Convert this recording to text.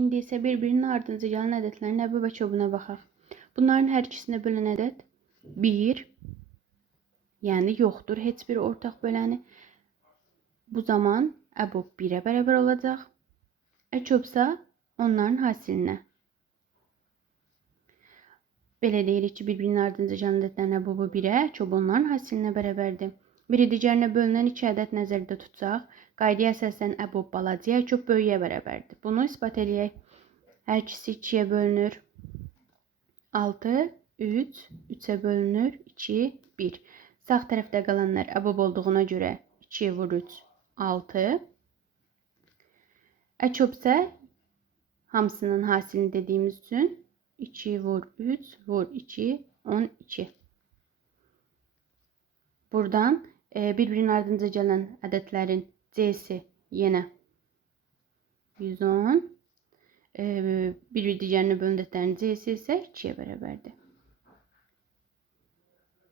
İndi isə bir-birinin ardınca gələn ədədlərin əbu və çobuna baxaq. Bunların hər ikisinə bölən ədəd 1, yəni yoxdur heç bir ortaq böləni. Bu zaman əbu 1-ə bərabər olacaq. Əçobsa onların hasilinə. Belə deyirik ki, bir-birinin ardınca gələn ədədlərin əbubu 1-ə, çob onların hasilinə bərabərdir. Biri digərinə bölünən iki ədəd nəzərdə tutsaq, qaydaya əsasən əbub balacaya çox böyüyə bərabərdir. Bunu isbat eləyək. Hər ikisi 2-yə bölünür. 6, 3, 3-ə bölünür. 2, 1. Sağ tərəfdə qalanlar əbub olduğuna görə 2 vur 3, 6. Əçobsə hamısının hasilini dediyimiz üçün 2 vur 3 vur 2, 12. Buradan birbirinin ardınca gelen ədədlərin C'si yenə 110. E, bir-bir digərinə bölündüklərinin C'si isə 2-yə bərabərdir.